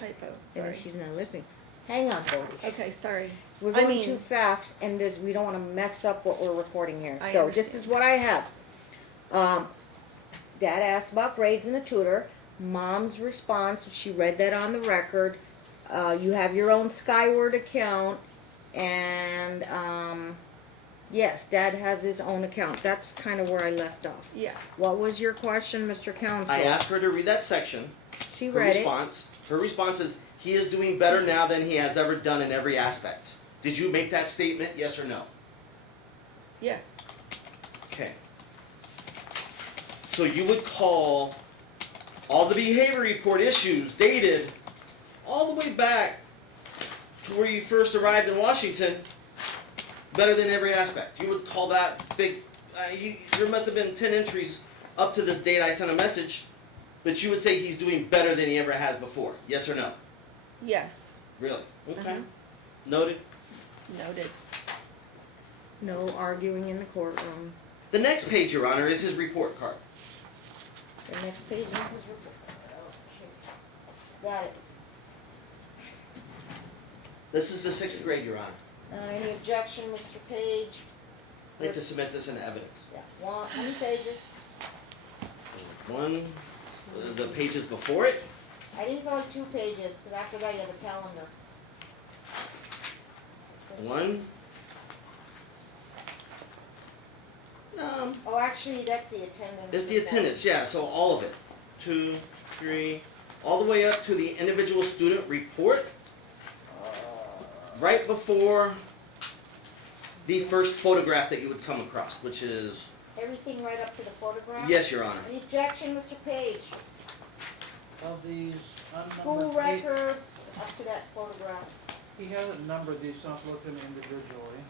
Typo, And sorry. then she's not listening. Hang on, Bodie. Okay, sorry. We're going too fast, and we don't want to mess up what we're recording here. I So understand. this is what I have. Dad asked about grades in the tutor. Mom's response, she read that on the record. You have your own Skyward account, and yes, Dad has his own account. That's kind of where I left off. Yeah. What was your question, Mr. Counsel? I asked her to read that section. She read it. Her response is, he is doing better now than he has ever done in every aspect. Did you make that statement, yes or no? Yes. Okay. So you would call all the behavior report issues dated all the way back to where you first arrived in Washington better than every aspect. You would call that big, there must have been 10 entries up to this date I sent a message, but you would say he's doing better than he ever has before. Yes or no? Yes. Really? Okay. Uh-huh. Noted. Noted. No arguing in the courtroom. The next page, Your Honor, is his report card. The next page is his report. Okay. Got it. This is the 6th grade, Your Honor. Any objection, Mr. Page? I'd like to submit this into evidence. Yeah. How many pages? One, the pages before it. I think it's only 2 pages, because after that you have a calendar. One. Oh, actually, that's the attendance. It's the attendance, yeah, so all of it. 2, 3, all the way up to the individual student report. Right before the first photograph that you would come across, which is... Everything right up to the photograph? Yes, Your Honor. Any objection, Mr. Page? Of these School unnumbered, records up to that photograph. he hasn't numbered these, so I've looked at them individually.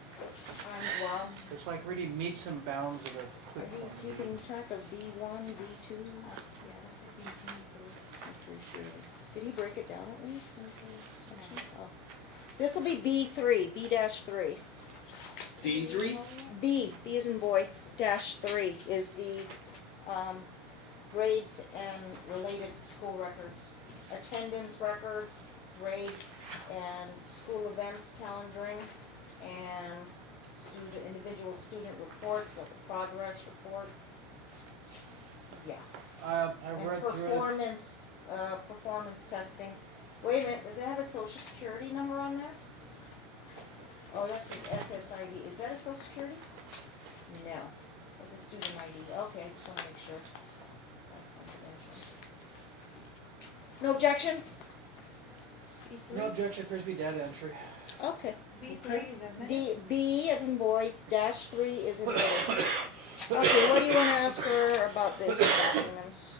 Well, It's like really meets and bounds of a are quick you one. keeping track of B1, B2? Did he break it down at least? Oh. This will be B3, B-3. D3? B as in boy, -3 is the grades and related school records. Attendance records, grades, and school events calendaring, and individual student reports, like a progress report. Yeah. I And read through it. performance testing. Wait a minute, does it have a social security number on there? Oh, that's his SSID. Is that a social security? No. That's a student ID. Okay, just wanna make sure. No objection? No objection, Crispy data entry. Okay. B3 is in The B as in boy, -3 is in boy. Okay, what do you wanna ask her about the documents?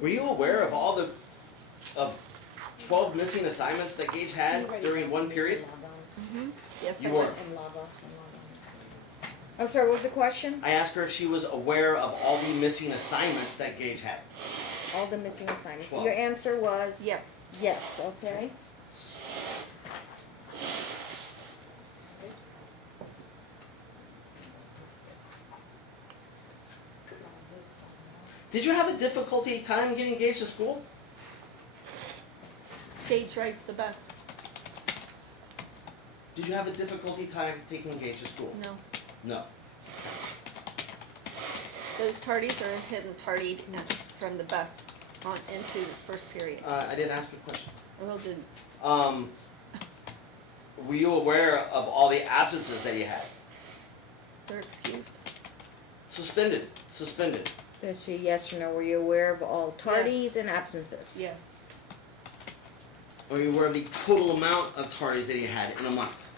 Were you aware of all the 12 missing assignments that Gage had during one period? Mm-hmm. Yes, You I were. was. And log-offs and log-ons. I'm sorry, what was the question? I asked her if she was aware of all the missing assignments that Gage had. All the missing assignments. 12. Your answer was? Yes. Yes, okay. Did you have a difficulty time getting Gage to school? Gage rides the bus. Did you have a difficulty time taking Gage to school? No. No. Those tardies are hidden tardied from the bus on into this first period. I didn't ask a question. Earl didn't. Were you aware of all the absences that you had? They're excused. Suspended. Suspended. That's your yes or no. Were you aware of all tardies and absences? Yes. Are you aware of the total amount of tardies that you had in a month?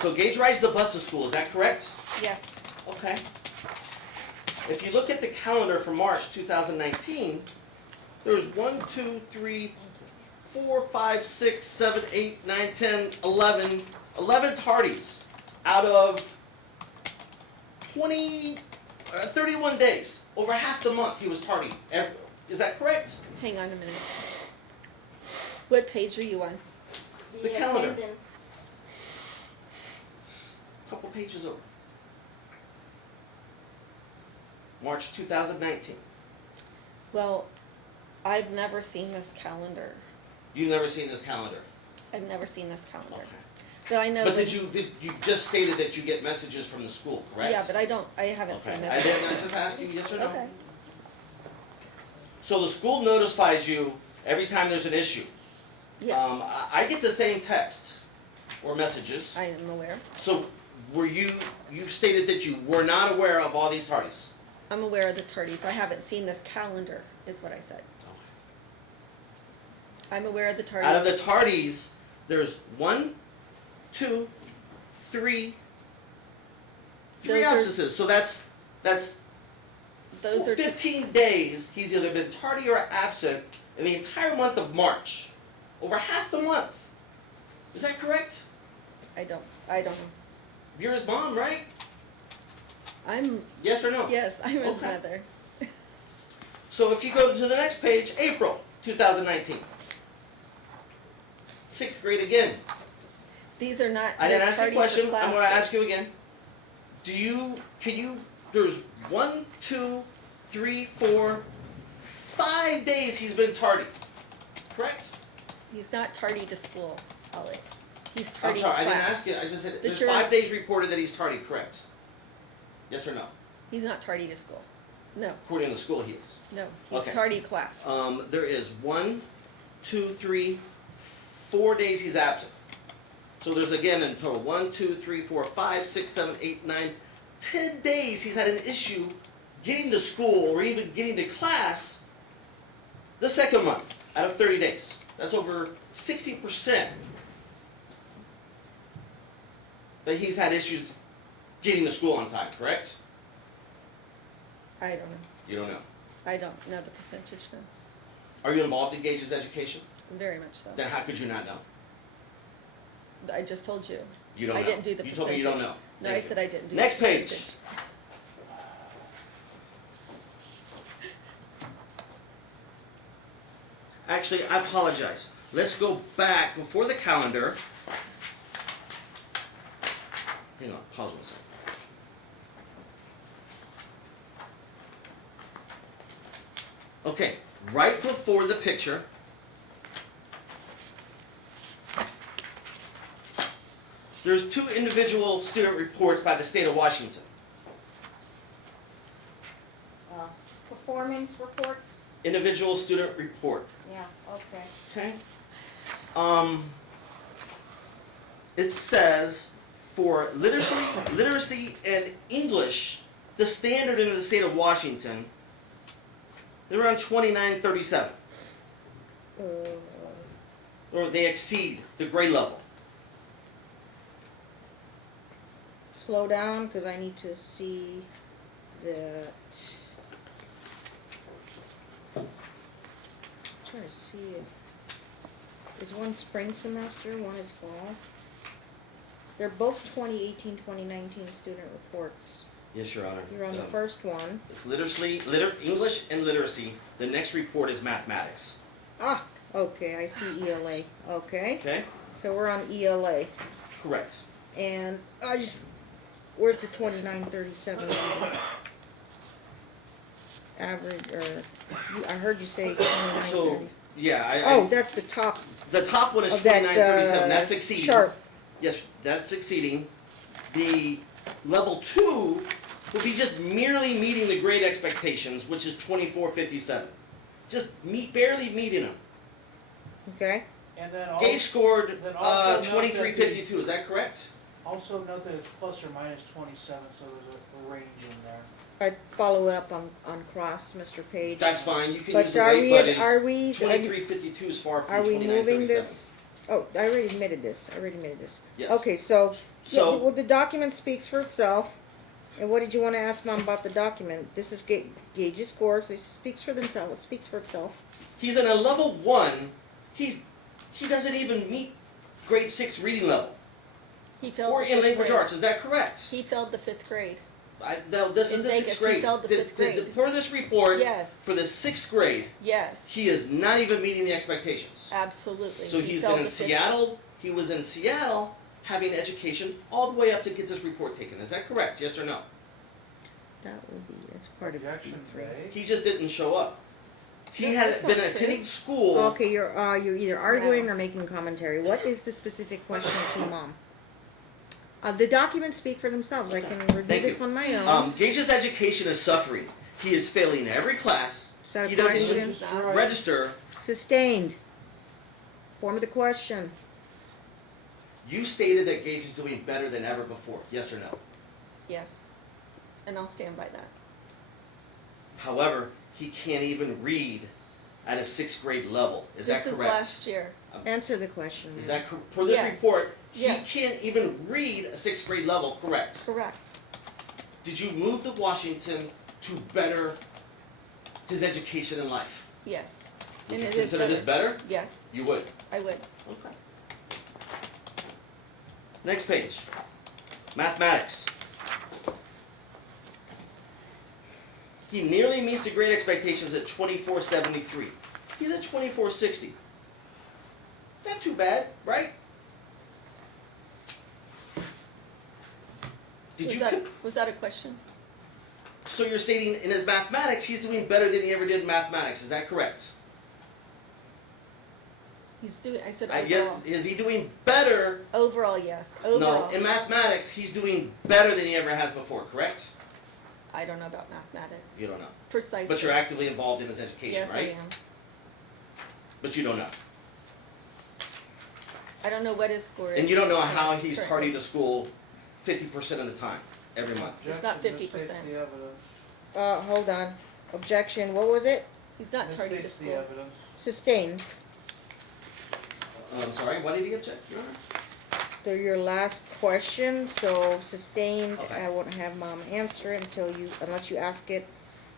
So Gage rides the bus to school, is that correct? Yes. Okay. If you look at the calendar for March 2019, there's 1, 2, 3, 4, 5, 6, 7, 8, 9, 10, 11 tardies out of 31 days. Over half the month he was tardy. Is that correct? Hang on a minute. What page are you on? The calendar. Attendance. A couple pages over. March 2019. Well, I've never seen this calendar. You've never seen this calendar. I've never seen this calendar. Okay. But I know. But when- did you just stated that you get messages from the school, correct? Yeah, but I haven't seen Okay. this. I didn't. I just asked you yes or no. Okay. So the school notifies you every time there's an issue. Yes, I get the same text or messages. I am aware. So were you stated that you were not aware of all these tardies? I'm aware of the tardies. I haven't seen this calendar, is what I said. I'm aware of the tardies. Out of the tardies, there's 1, 2, 3 Those are- absences. So that's Those are 15 days he's either been tardy or absent in the entire month of March. Over half the month. Is that correct? I don't know. You're his mom, right? I'm, Yes or no? yes, I'm his Okay. mother. So if you go to the next page, April 2019. 6th grade again. These are not. I didn't they're ask you a tardies for question. I'm going to classes. ask you again. There's 1, 2, 3, 4, 5 days he's been tardy. Correct? He's not tardy to school, Alex. He's I'm tardy sorry, I to didn't class. ask you. I just said But there's you're- 5 days reported that he's tardy, correct? Yes or no? He's not tardy to school. No, According to the school, he is. no. He's Okay. tardy class. There is 1, 2, 3, 4 days he's absent. So there's again in total 1, 2, 3, 4, 5, 6, 7, 8, 9, 10 days he's had an issue getting to school or even getting to class the second month out of 30 days. That's over 60% that he's had issues getting to school on time, correct? I don't know. You don't know. I don't know the percentage, no. Are you involved in Gage's education? Very much so. Then how could you not know? I just told you. You don't I know. didn't do the You percentage. told me you don't know. No, I Thank you. said I didn't do Next the page. percentage. Actually, I apologize. Let's go back before the calendar. Hang on, pause 1 second. Okay, right before the picture, there's 2 individual student reports by the state of Washington. Performance reports? Individual student report. Yeah, okay. Okay. It says for literacy and English, the standard in the state of Washington, they're around 2937, or they exceed the grade level. Slow down, because I need to see that. Trying to see if is one spring semester, one is fall. They're both 2018-2019 student reports. Yes, Your Honor. You're on the first one. It's English and literacy. The next report is mathematics. Ah, okay, I see ELA. Okay, Okay? so we're on ELA. Correct. And where's the 2937 average, or, I heard you say 2930. So, yeah, Oh, that's the top the top one is of that 2937. That's exceeding. chart. Yes, that's exceeding. The level 2 would be just merely meeting the grade expectations, which is 2457. Just barely meeting them. Okay, And then Gage scored then also note that 2352. Is that correct? also note that it's plus or minus 27, so there's a range in there. I'd follow it up on cross, Mr. Page. That's fine. You can But use the are rate, we but are we 2352 is far from are we 2937. moving this? Oh, I already admitted this. Yes. Okay, so So- well, the document speaks for itself. And what did you want to ask Mom about the document? This is Gage's scores. It speaks for themselves. It speaks for itself. He's in a level 1. He doesn't even meet grade 6 reading level. He failed Or the in fifth language grade. arts. Is that correct? He failed the 5th grade. No, this is In the Vegas, 6th he grade. failed the fifth grade. For this report, Yes. for the 6th grade, Yes, he is not even meeting the expectations. absolutely. So He he's failed been in the fifth- Seattle. He was in Seattle having education all the way up to get this report taken. Is that correct? Yes or no? That will be, it's part of Objection B3. made. He just didn't show up. He No, had that's been not true. attending school. Okay, you're either arguing No. or making commentary. What is the specific question to Mom? The documents speak for themselves. I can review Thank this you. on my own. Gage's education is suffering. He is failing every class. Is that a He doesn't even question? Destroy- register. Sustained. Form of the question. You stated that Gage is doing better than ever before. Yes or no? Yes. And I'll stand by that. However, he can't even read at a 6th grade level. Is that This is correct? last year. Answer the question. Is ma'am. that per this Yes. report? Yes. He can't even read a 6th grade level. Correct. Correct. Did you move to Washington to better his education in life? Yes. Would And you it is consider this better? Yes, You would. I would. Okay. Next page. Mathematics. He nearly meets the grade expectations at 2473. He's at 2460. Not too bad, right? Did you Was that a question? so you're stating in his mathematics he's doing better than he ever did in mathematics, is that correct? He's doing, I said I guess, overall. is he doing better? Overall, yes. Overall. No, in mathematics he's doing better than he ever has before, correct? I don't know about mathematics. You don't know. Precisely. But you're actively involved in his education, Yes, right? I am. But you don't know. I don't know what his score is. And you don't know how he's Correct. tardy to school 50% of the time, every month. It's not Objection 50%. misstates the evidence. Hold on. Objection. What was it? He's not tardy to Misstates the school. evidence. Sustained. I'm sorry, why did he object, Your Honor? So your last question, so sustained, Okay. I won't have Mom answer it unless you ask it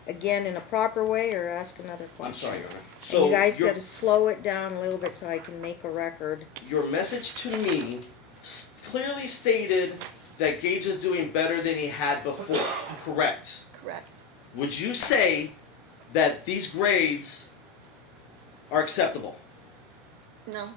again in a proper way or ask another question. I'm sorry, Your Honor. And So you guys your, gotta slow it down a little bit so I can make a record. your message to me clearly stated that Gage is doing better than he had before, correct? Correct. Would you say that these grades are acceptable? No.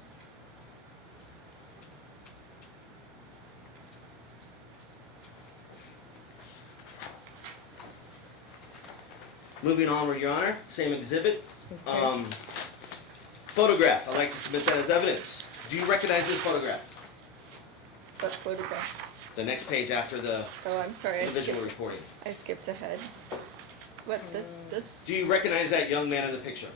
Moving onward, Your Honor, same exhibit. Okay. Photograph, I'd like to submit that as evidence. Do you recognize this photograph? What photograph? The next page after the Oh, I'm sorry. individual reporting. I skipped ahead. What, this? Do you recognize that young man in the picture?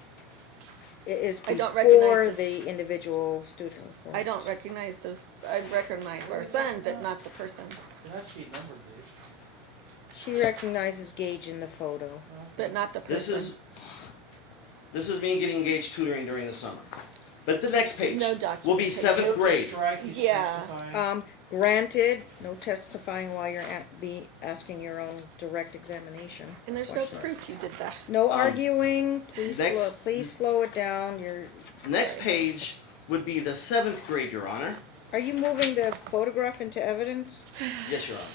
It is I don't before recognize the individual student report. I don't recognize those. I recognize our son, but not the person. Can I see number these? She recognizes Gage in the photo. But not the person. This is me getting engaged tutoring during the summer. But the next page No will be documentation. 7th grade. Strike, he's Yeah. testifying. Granted, no testifying while you're asking your own direct examination. And there's no questions. proof you did that. No arguing. Please next- please slow it down. Next page would be the 7th grade, Your Honor. Are you moving the photograph into evidence? Yes, Your Honor.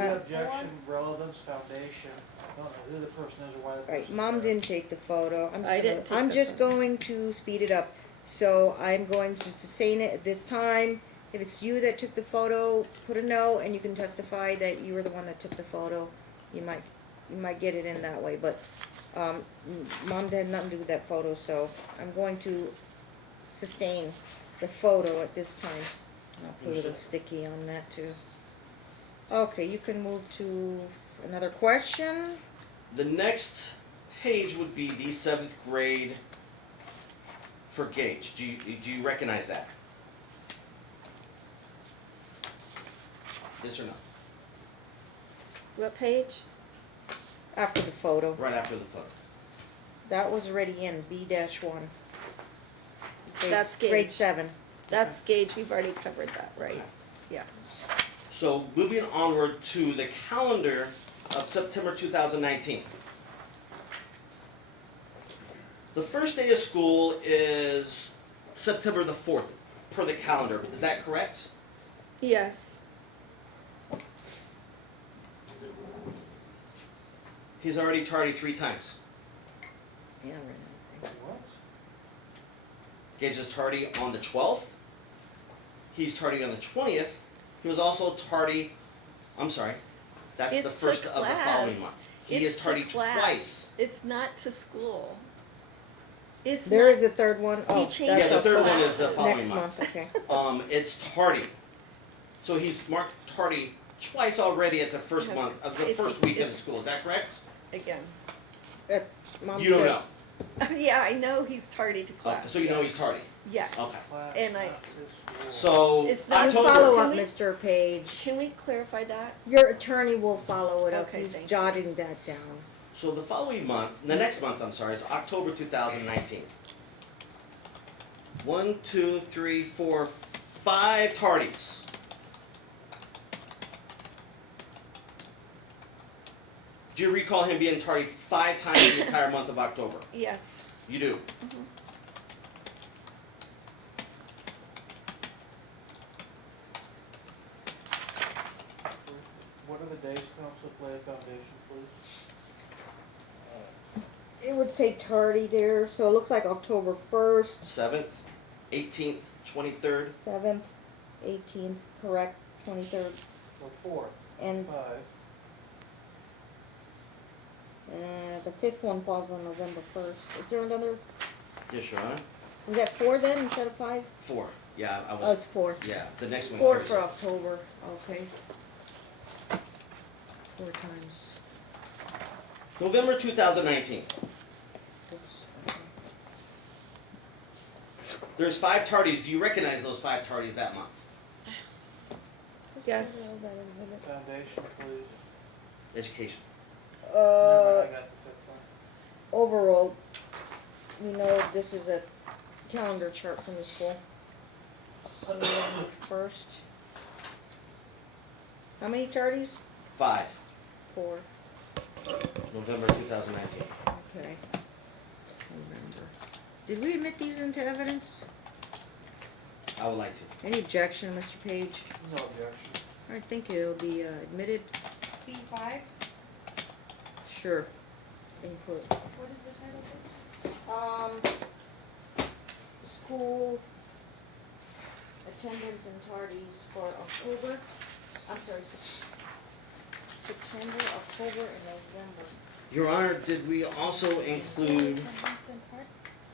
Maybe objection, relevance, foundation. I don't know who the person is or why the person. Right, Mom didn't take the photo. I didn't take I'm the just photo. going to speed it up. So I'm going to sustain it at this time. If it's you that took the photo, put a no, and you can testify that you were the one that took the photo. You might get it in that way, but Mom had nothing to do with that photo, so I'm going to sustain the photo at this time. I'll put a little sticky on that too. Okay, you can move to another question. The next page would be the 7th grade for Gage. Do you recognize that? Yes or no? What page? After the photo. Right after the photo. That was already in B-1. That's Grade Gage. 7. That's Gage. We've already covered that, right? Yeah. So moving onward to the calendar of September 2019. The first day of school is September the 4th, per the calendar. Is that correct? Yes. He's already tardy 3 times. Yeah, right. What? Gage is tardy on the 12th. He's tardy on the 20th. He was also tardy. I'm sorry. That's the It's to first of the following class. month. He It's is tardy to class. twice. It's not to school. It's There not, is a third one. Oh, changed Yeah, that's the his third okay. one is the following Next month. month, okay. It's tardy. So he's marked tardy twice already at the first Yes. month of the It's- first week of the it's- school. Is that correct? again. Mom You don't says- know. Yeah, I know he's tardy to Oh, class. so you know he's tardy. Yes. Okay. Class, And I- not to school. So It's not- Just October. follow Can up, we- Mr. Page. Can we clarify that? Your attorney will follow it up. Okay, He's thank you. jotting that down. So the following month, the next month, I'm sorry, is October 2019. 1, 2, 3, 4, 5 tardies. Do you recall him being tardy 5 times in the entire month of October? Yes. You do. What are the days council play foundation, please? It would say tardy there, so it looks like October 1st, 7th, 18th, 23rd. 7th, 18th, correct, 23rd, Or 4, and 5? the 5th one falls on November 1st. Is there another? Yes, Your Honor. We got 4 then instead of 5? 4. Yeah, I Oh, was. it's 4. Yeah, the next one. 4 carries for it. October, okay. 4 times. November 2019. Oops, okay. There's 5 tardies. Do you recognize those 5 tardies that month? Yes. Foundation, please. Education. Never mind, I got the 5th one. Overall, we know this is a calendar chart from the school. First. How many tardies? 5. 4. November 2019. Okay. November. Did we admit these into evidence? I would like to. Any objection, Mr. Page? No objection. I think it'll be admitted. B5, Sure. Input. what is the title of it? School attendance and tardies for October. I'm sorry, September, October, and November. Your Honor, did we also include? Attendance and tart-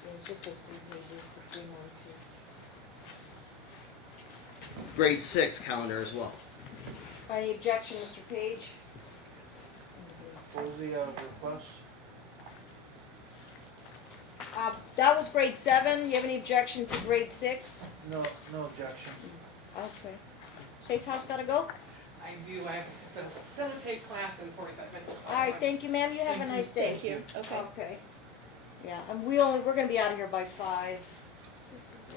It was just those 3 pages, the 3 months here. Grade 6 calendar as well. Any objection, Mr. Page? What was the request? That was grade 7. You have any objection to grade 6? No, no objection. Okay. Safe House gotta go? I do, I have to facilitate class in 45 minutes. All right, thank you, ma'am. You have a Thank you. nice day. Thank you. Okay. Okay. Yeah, and we're gonna be out of here by 5.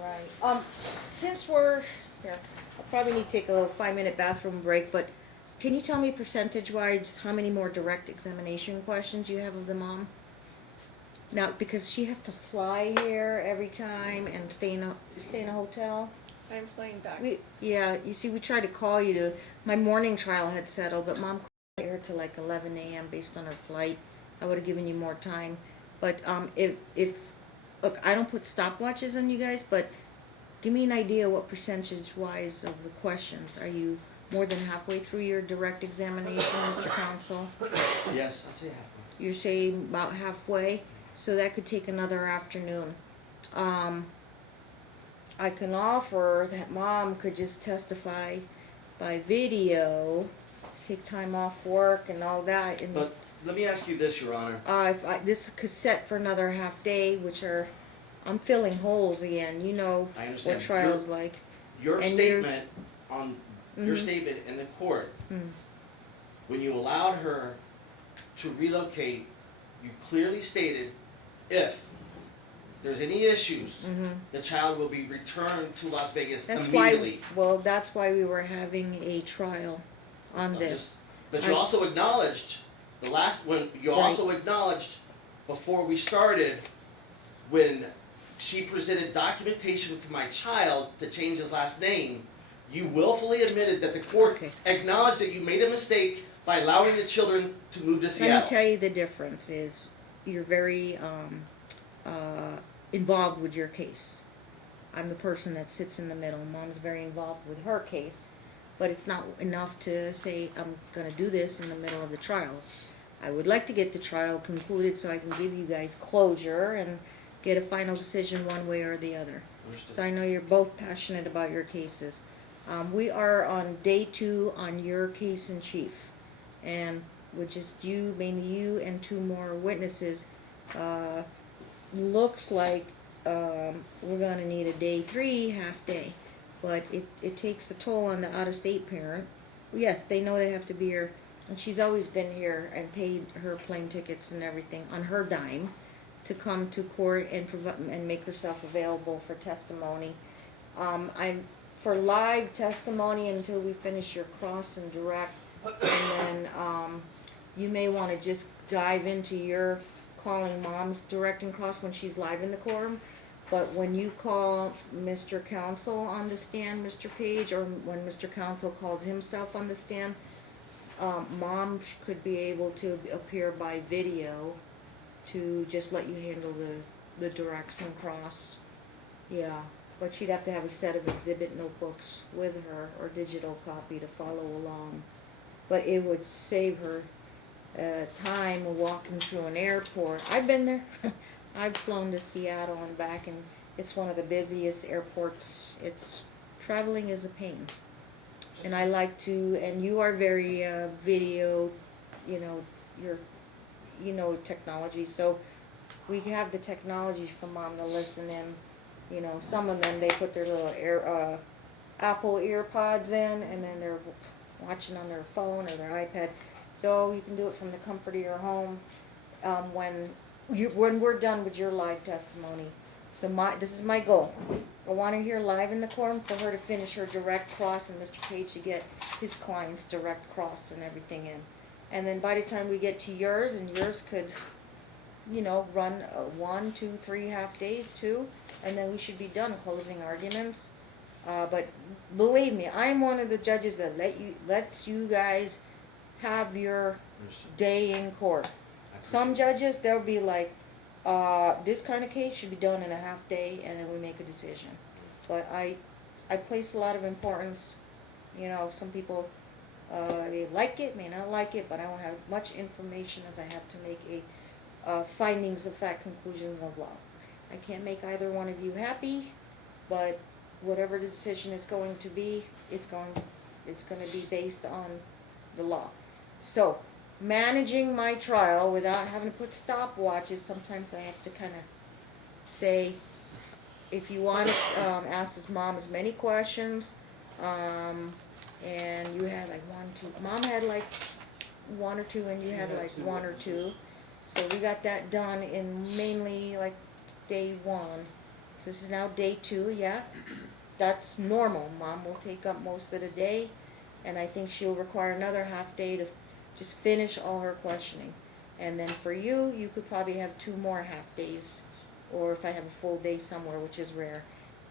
Right. Since we're here, I'll probably need to take a little 5-minute bathroom break, but can you tell me percentage-wise how many more direct examination questions you have of the mom? Now, because she has to fly here every time and stay in a hotel. I'm flying back. You see, we tried to call you to, my morning trial had settled, but mom called her to like 11 a.m. based on her flight. I would have given you more time. But look, I don't put stopwatches on you guys, but give me an idea what percentage-wise of the questions. Are you more than halfway through your direct examination, Mr. Counsel? Yes, I'd say half. You're saying about halfway, so that could take another afternoon. I can offer that mom could just testify by video, take time off work and all that, and But let me ask you this, Your Honor. this could set for another half day, I'm filling holes again. You know I understand. what trials like. Your And statement on your Mhm. statement in the court, Mm. when you allowed her to relocate, you clearly stated if there's any issues, the child will be returned to Las Vegas That's immediately. that's why we were having a trial on this. But you I- also acknowledged also acknowledged before we started when she presented documentation for my child to change his last name, you willfully admitted that the court Okay. acknowledged that you made a mistake by allowing the children to move to Seattle. Let me tell you the difference is you're very involved with your case. I'm the person that sits in the middle. Mom's very involved with her case. but it's not enough to say, I'm gonna do this in the middle of the trial. I would like to get the trial concluded so I can give you guys closure and get a final decision one way or the other. Understood. So I know you're both passionate about your cases. We are on day 2 on your case in chief, and which is you, mainly you and 2 more witnesses. Looks like we're gonna need a day 3 half day, but it takes a toll on the out-of-state parent. Yes, they know they have to be here, and she's always been here and paid her plane tickets and everything on her dime to come to court and provide and make herself available for testimony. I'm for live testimony until we finish your cross and direct, and then you may want to just dive into your calling mom's direct and cross when she's live in the courtroom. But when you call Mr. Counsel on the stand, Mr. Page, or when Mr. Counsel calls himself on the stand, mom could be able to appear by video to just let you handle the directs and cross. Yeah, but she'd have to have a set of exhibit notebooks with her or digital copy to follow along. But it would save her time walking through an airport. I've been there. I've flown to Seattle and back, and it's one of the busiest airports. Traveling is a pain. And I like to, and you are very video, technology. So we have the technology for mom to listen in. Some of them, they put their little Apple earpods in, and then they're watching on their phone or their iPad. So you can do it from the comfort of your home. When we're done with your live testimony. So this is my goal. I want to hear live in the courtroom for her to finish her direct cross and Mr. Page to get his client's direct cross and everything in. And then by the time we get to yours, and yours could, run 1, 2, 3 half days too, and then we should be done closing arguments. But believe me, I'm one of the judges that lets you guys have your day in court. Some judges, they'll be like, this kind of case should be done in a half day, and then we make a decision. But I place a lot of importance. Some people may like it, may not like it, but I want to have as much information as I have to make a findings of fact, conclusions of law. I can't make either one of you happy, but whatever the decision is going to be, it's going to be based on the law. So, managing my trial without having to put stopwatches, sometimes I have to kind of say, if you want to ask his mom as many questions, and you had like 1, 2, mom had like 1 or 2, and you had like 1 or 2, so we got that done in mainly like day 1. So this is now day 2, yeah? That's normal. Mom will take up most of the day, and I think she'll require another half day to just finish all her questioning. And then for you, you could probably have 2 more half days, or if I have a full day somewhere, which is rare.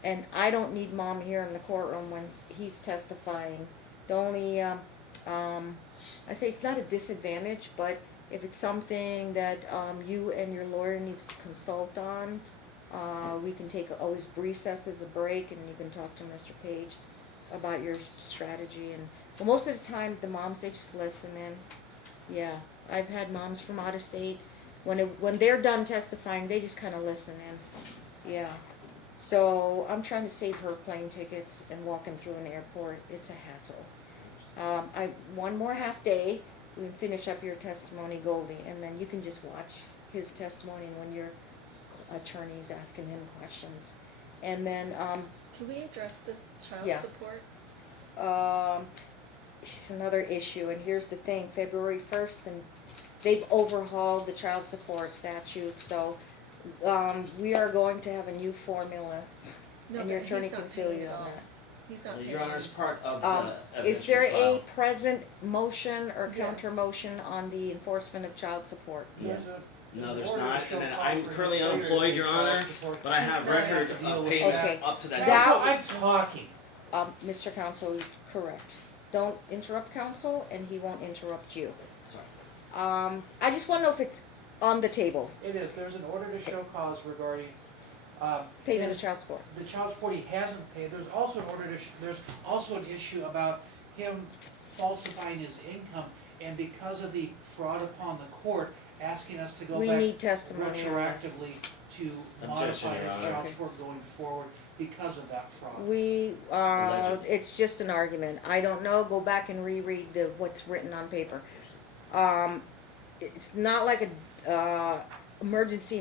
And I don't need mom here in the courtroom when he's testifying. The only, I say it's not a disadvantage, but if it's something that you and your lawyer needs to consult on, we can take always recess as a break, and you can talk to Mr. Page about your strategy. And well, most of the time, the moms, they just listen in. Yeah, I've had moms from out of state. When they're done testifying, they just kind of listen in. Yeah. So I'm trying to save her plane tickets and walking through an airport. It's a hassle. 1 more half day, we can finish up your testimony, Goldie, and then you can just watch his testimony when your attorney is asking him questions. And then, Can we address the child Yeah. support? it's another issue, and here's the thing, February 1st, and they've overhauled the child support statute, so we are going to have a new formula, No, and your but attorney he's can not fill paying you at on all. that. He's not paying. Your Honor, as part of the Is there evidentiary a trial. present motion or Yes. counter motion on the enforcement of child support? Yes. No, there's Order to not, show and cause I'm for currently failure to unemployed, pay Your child Honor, support. but I have He's not record have to deal of with payments Okay. up to that That- date. I'm talking. Mr. Counsel, correct. Don't interrupt counsel, and he won't interrupt you. Sorry. I just want to know if it's on the table, It is, there's an order to show cause regarding, payment of his- child support. the child support he hasn't paid. There's also an order there's also an issue about him falsifying his income, and because of the fraud upon the court, asking us to go We back need testimony on this. retroactively to modify Your his Honor. child support going forward because of that fraud. We, Alleged. it's just an argument. I don't know, go back and reread what's written on paper. It's not like a, emergency,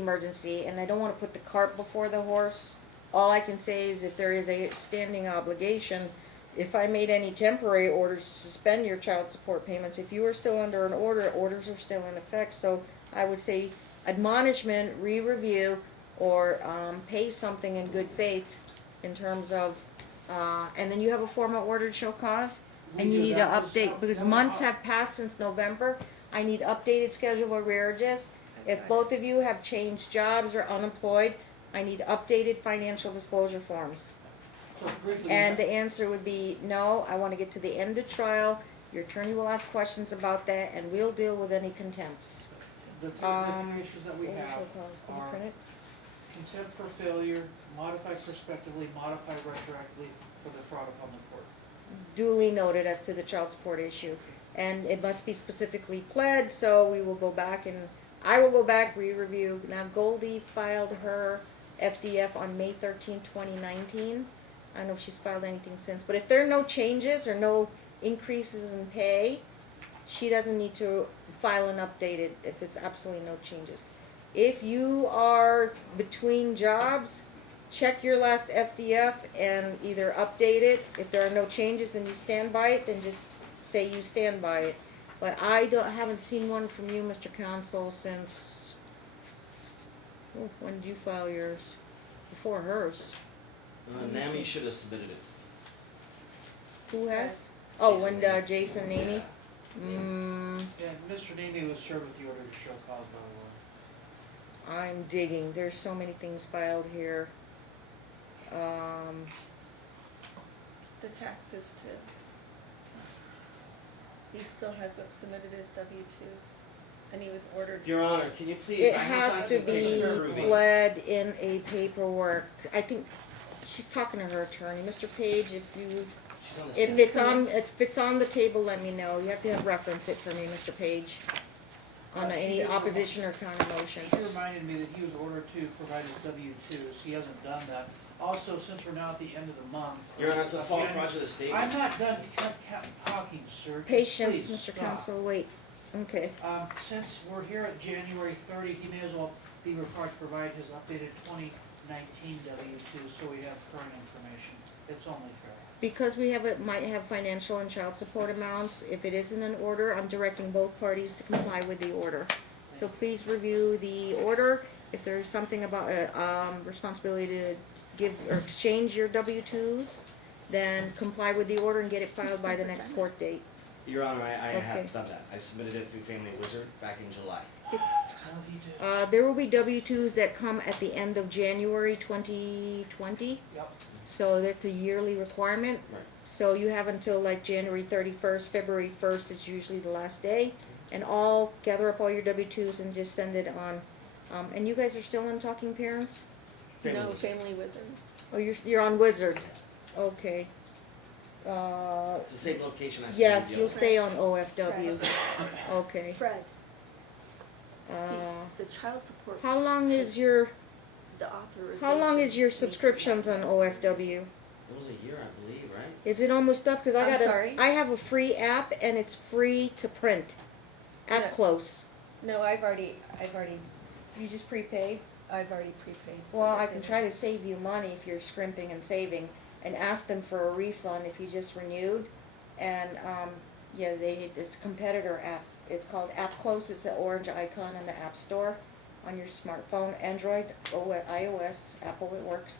and I don't wanna put the cart before the horse. All I can say is if there is a standing obligation, if I made any temporary orders to suspend your child support payments, if you are still under an order, orders are still in effect, so I would say admonishment, re-review, or, pay something in good faith in terms of, and then you have a formal order to show cause, We and you do need to that. update, because That was months up- have passed since November. I need updated schedule of arrearages. If both of you have changed jobs or unemployed, I need updated financial disclosure forms. So briefly, And the answer would be, no, I wanna get to the end of trial, your attorney will ask questions about that, and we'll deal with any contempts. the three issues that we Order to have show cause. Can you are print it? contempt for failure, modify prospectively, modify retroactively for the fraud upon the court. Duly noted as to the child support issue. And it must be specifically pled, so we will go back and, I will go back, re-review. Now Goldie filed her FDF on May 2019. I don't know if she's filed anything since, but if there are no changes or no increases in pay, she doesn't need to file an updated if it's absolutely no changes. If you are between jobs, check your last FDF and either update it. If there are no changes and you stand by it, then just say you stand by it. But I haven't seen one from you, Mr. Counsel, since, when did you file yours? Before hers. NAMI should have submitted it. Who has? Oh, Jason when, Naney. Jason Naney? Yeah. And Mr. Nene was served with the order to show cause by the way. I'm digging, there's so many things filed here. The taxes too. He still hasn't submitted his W-2s, and he was ordered. Your Honor, can you please? It I have has time to fix be her roofing. pled in a paperwork. I think she's talking to her attorney. Mr. Page, if She's on the if stand. it's on the table, let me know. You have to reference it for me, Mr. Page, on any opposition or counter motion. He reminded me that he was ordered to provide his W-2s. He hasn't done that. Also, since we're now at the end of the month. Your Honor, it's a fault Jan- fraudulent statement. I'm not done talking, sir. Just Patience, please Mr. stop. Counsel, wait. Okay. Since we're here at January 30, he may as well be required to provide his updated 2019 W-2 so we have current information. It's only fair. Because we might have financial and child support amounts, if it isn't an order, I'm directing both parties to comply with the order. So please review the order. If there's something about, responsibility to give or exchange your W-2s, then comply with the order and get it filed by the next court date. Your Honor, I Okay. have done that. I submitted it through Family Wizard back in July. It's How do you do? There will be W-2s that come at the end of January 2020, Yep. so that's a yearly requirement. Right. So you have until like January 31st, February 1st is usually the last day, and gather up all your W-2s and just send it on. And you guys are still on Talking Parents? Family no Wizard. Family Wizard. Oh, you're on Wizard, okay. It's the same location I Yes, submitted you'll the stay on OFW, okay. Fred, Uh, the child support. how long is your, The authorization. how long is your needs to be- subscriptions on OFW? It was a year, I believe, right? Is it almost up? Cause I'm sorry? I have a free app and it's free to print. No. At close. No, I've already You just prepaid? prepaid. Well, I can try to save you money if you're scrimping and saving, and ask them for a refund if you just renewed. And, yeah, it's a competitor app. It's called App Close. It's the orange icon in the App Store on your smartphone, Android, iOS, Apple, it works.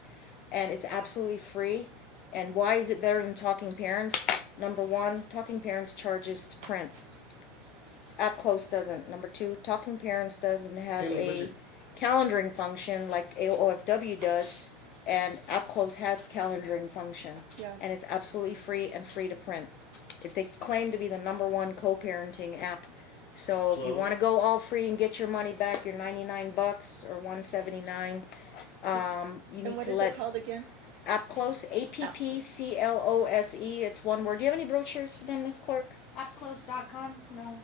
And it's absolutely free. And why is it better than Talking Parents? Number one, Talking Parents charges to print. App Close doesn't. Number two, Talking Parents doesn't have Family a Wizard. calendaring function like OFW does, and App Close has calendaring function. Yeah. And it's absolutely free and free to print. They claim to be the #1 co-parenting app. So if you So- wanna go all free and get your money back, your $99 or $179, you And need what to is let it called again? Appclose, APPCLOSE, it's one word. Do you have any brochures for them, Ms. Clerk? Appclose.com? No.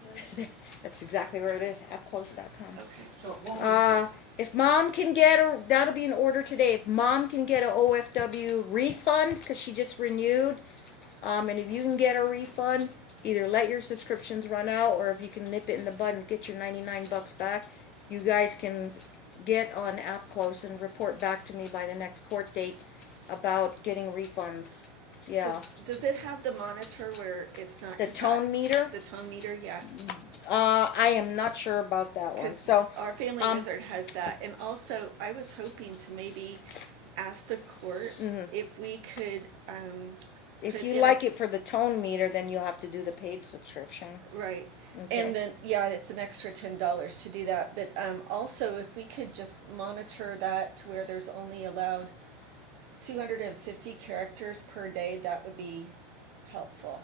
That's exactly where it is, appclose.com. Okay. So what was If mom can get a, that'll be an order today, if mom can get a OFW refund, cause she just renewed, and if you can get a refund, either let your subscriptions run out, or if you can nip it in the bud and get your $99 back, you guys can get on Appclose and report back to me by the next court date about getting refunds. Yeah. Does it have the monitor where it's not? The tone meter, The tone meter, yeah. I am not sure about that one, Because so, our family um, wizard has that, and also I was hoping to maybe ask the court Mhm. if we could, if put you in like it for the tone meter, then you'll have to do the paid subscription. right, Okay. and then, yeah, it's an extra $10 to do that, but, also if we could just monitor that to where there's only allowed 250 characters per day, that would be helpful.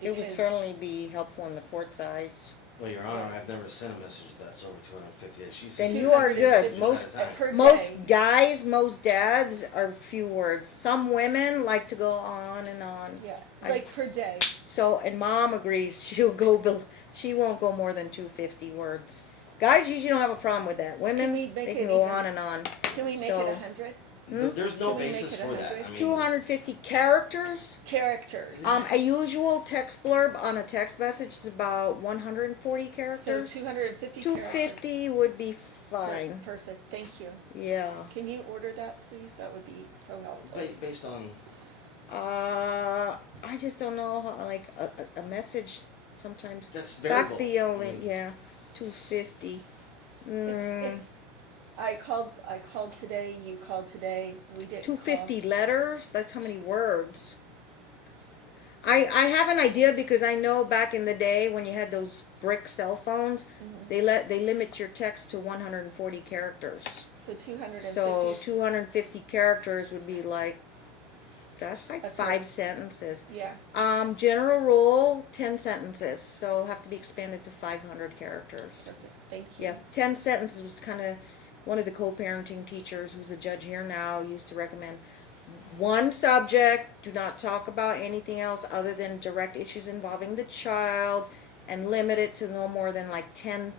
It would Because- certainly be helpful in the court's eyes. Well, Your Honor, I've never sent a message that's over 250. She Then says you are good. 250 Most per day. most guys, most dads are few words. Some women like to go on and on. Yeah, I- like per day. So, and mom agrees she'll go. She won't go more than 250 words. Guys usually don't have a problem with that. Women, Can we make they it can go even- on and on. Can we make So- it 100 There's no Can we make basis it for that. 100? I mean, 250 characters. characters? A usual text blurb on a text message is about 140 So characters. 250 characters. 250 would be fine. Perfect, thank you. Yeah. Can you order that, please? That would be so helpful. based on I just don't know how, like, a message sometimes. that's variable. Back the only, I mean, yeah, 250. It's, I called today, you called today, we didn't call. 250 letters, that's how many words. I have an idea because I know back in the day when you had those brick cell phones, Mhm. they limit your text to 140 characters. So 250. So 250 characters would be like, that's like Okay. 5 sentences. Yeah, General rule, 10 sentences, so it'll have to be expanded to 500 characters. perfect, thank you. Yeah, 10 sentences was kind of, one of the co-parenting teachers, who's a judge here now, used to recommend one subject, do not talk about anything else other than direct issues involving the child, and limit it to no more than like 10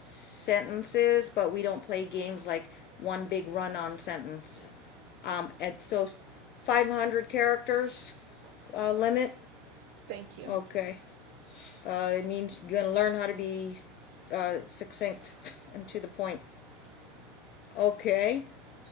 sentences, but we don't play games like one big run-on sentence. And so 500 characters limit. Thank you. Okay. It means you're gonna learn how to be succinct and to the point. Okay.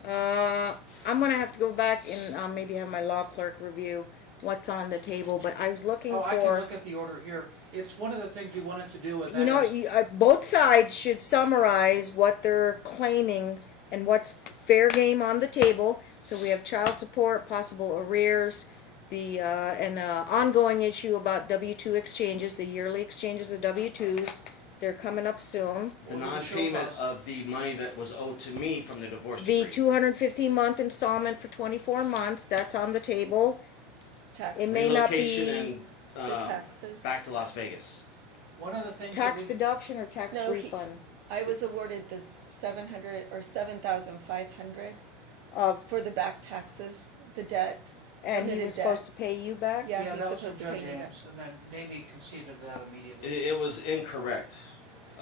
I'm gonna have to go back and maybe have my law clerk review what's on the table, but I was looking Oh, I can for, look at the order here. It's one of the things we wanted to do with that. you know, is- both sides should summarize what they're claiming and what's fair game on the table. So we have child support, possible arrears, the and ongoing issue about W-2 exchanges, the yearly exchanges of W-2s. They're coming up soon. the What would the show non-payment cause? of the money that was owed to me from the divorce The decree. 250-month installment for 24 months, that's on the table. Taxes. It may not Relocation be and The taxes. back to Las Vegas. One of the things tax that we, deduction or tax No, refund I was awarded the 700 or 7,500 of, for the back taxes, the debt. and he the was debt. supposed to pay you back? Yeah, yeah, he's that was supposed from to Judge pay me that. Ames, and then Amy conceded that immediately. It was incorrect.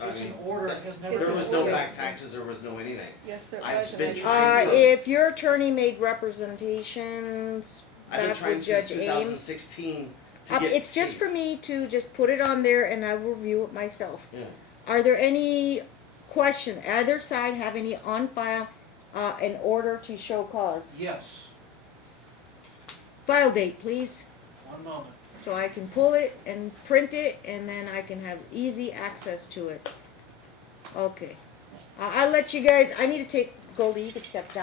I It's an mean, order, it has never It's there an was been no order. back taxes, there was no anything. Yes, there I've was. and been I- trying to- If your attorney made representations I've been back trying with since Judge Ames, 2016 to get it's just paid. for me to just put it on there and I will review it myself. Yeah. Are there any question, either side have any on file, in order to show cause? Yes, File date, please, one moment. so I can pull it and print it and then I can have easy access to it. Okay. I'll let you guys, I need to take, Goldie, you can step down.